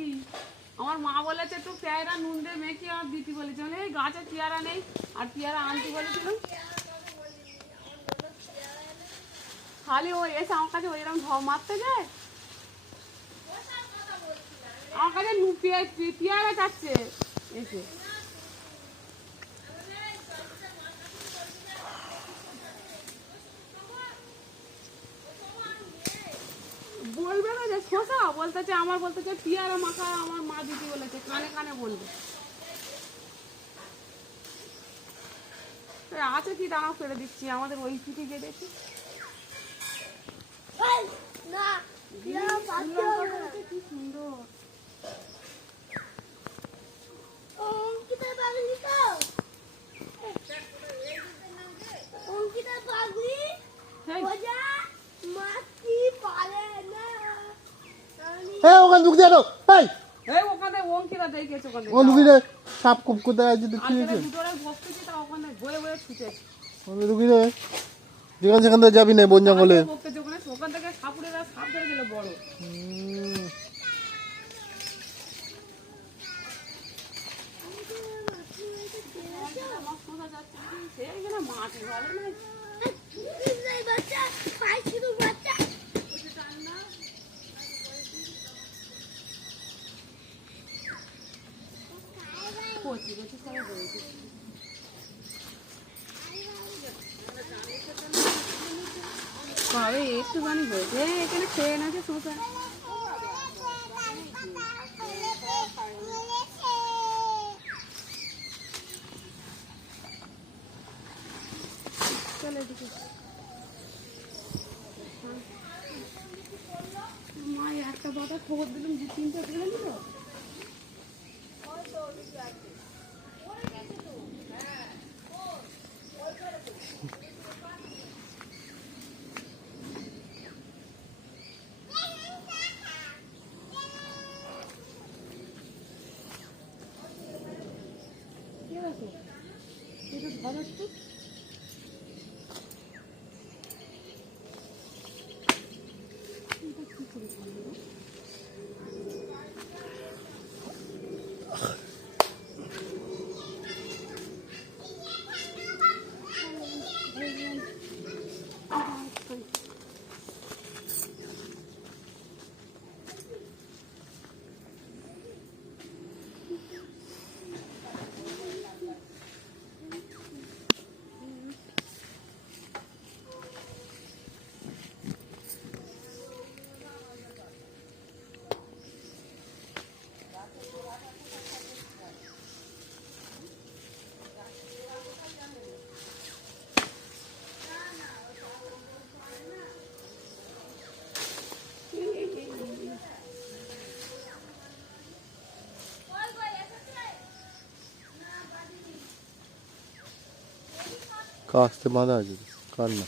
কি? আমার মা বলেছে একটু পেয়ারা নুন দিয়ে মেখে আর দিদি বলেছে মানে এই গাছে পেয়ারা নেই, আর পেয়ারা আনতে বলেছিল। খালি ও এসে আমার কাছে ওইরকম ঢপ মারতে যায়। আমার কাছে পেয়ারা চাচ্ছে। এসে শোষা, বলতেছে, আমার বলতেছে, পিয়ারা মাখা আমার মা দিদি বলেছে, কানে কানে বলবে। আছে কি? দাঁড়াও, ফেলে দিচ্ছি। আমাদের ওই পিঠে গিয়ে দেখি। কি সুন্দর অঙ্কিতা পাগলি হেই, ওজা মাছি পারে না আমি হ্যাঁ ওখানে ঢুকতে আরও এই এই ওখানে অঙ্কিতা দেখেছে ওখানে ও ঢুকি সাপ কুপ কোথায় আছে দেখি আজকে দুটোরে ওখানে বয়ে বয়ে ছুটেছে ওখানে ঢুকি যেখানে সেখান থেকে যাবি না বন জঙ্গলে ওখানে থেকে সাপুরেরা সাপ ধরে গেলে বড় মাঠে ভালো না বলেছে কবে একটুখানি হয়েছে? এখানে খেয়ে নেছে শোষা চলে একটা বাটা খবর দিলাম যে তিনটে ফেলে নিল কে দেখো এটা ধরো কাস্তে বাঁধা আছে কার না?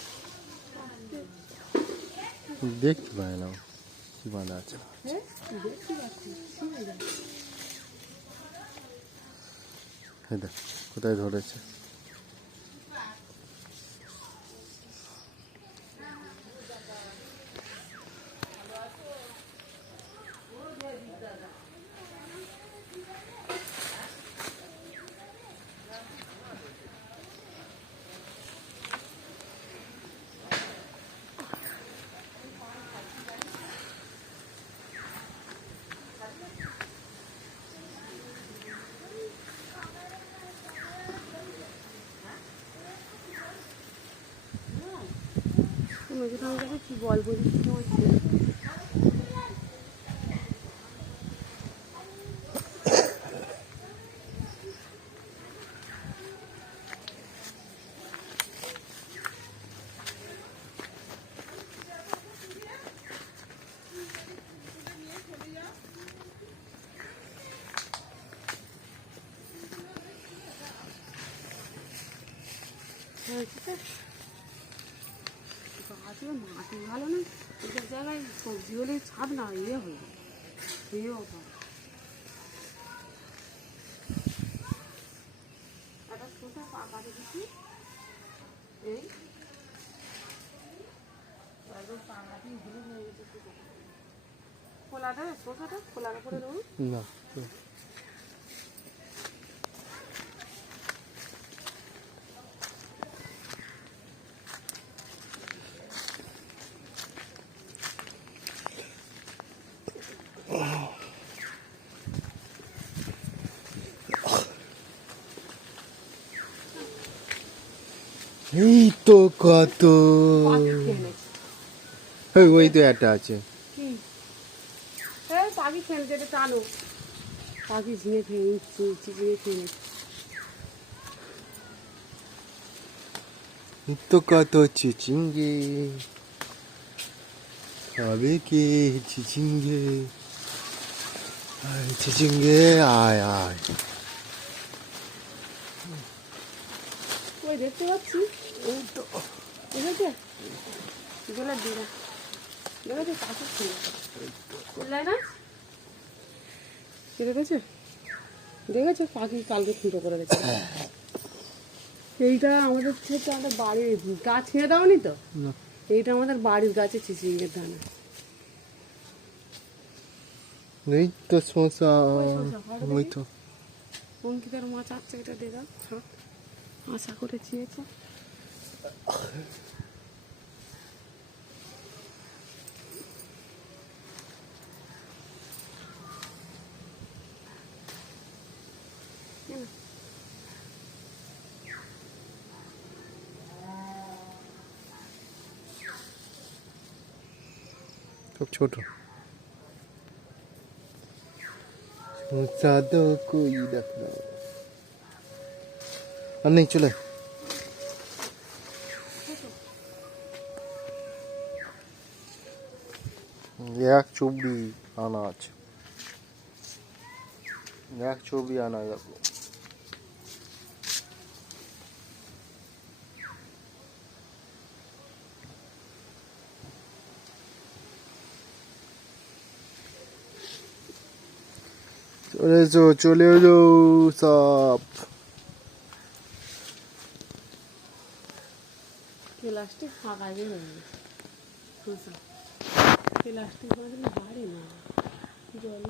দেখতে পাই না কি বাঁধা আছে? কোথায় ধরেছে? ওখানে আমার কাছে কি বল বলিস তোমার ছেলে? হ্যাঁ, ঠিক আছে। গাছে মাটি ভালো না এসব জায়গায় সবজি হলে ছাদ না ইয়ে হয়ে যায়। একটা পাকা দেখেছি। এই। খোলা দেবে শসাটা খোলা করে দেবো। না। এই তো কত ওই তো একটা আছে। কি? এই পাখি খেয়ে নেছে এটা টানো। পাখি ঝিঙে খেয়ে নিচ্ছে চিচিয়ে খেয়ে নিচ্ছে। তো কত চিচিঙ্গে খাবে কে চিচিঙ্গে চিচিঙ্গে আয় আয়। ওই দেখতে পাচ্ছি। এই তো দেখেছে গোলার দিদা দেখেছে পাখি খেয়ে না? কি দেখেছে? দেখেছ? পাখি কালকে খুঁটো করে গেছে। এইটা আমাদের হচ্ছে আমাদের বাড়ির গাছ ছিঁড়ে দাওনি তো? এইটা আমাদের বাড়ির গাছে চিচিঙ্গের দানা। এই তো শশা ওই। তো। অঙ্কিতার মাছ আছে এটা দিয়ে দাও। হ্যাঁ। আশা করে চিয়েছে খুব ছোট। তো কই দেখ আর নেই, চলে এক চব্বি আনা আছে। এক চব্বি আনা দেখো চলে এসো চলে এসো সব প্লাস্টিক ফাঁকা দিয়ে হয়ে গেছে। শসা প্লাস্টিক বাঁধলে বাড়ে না। জল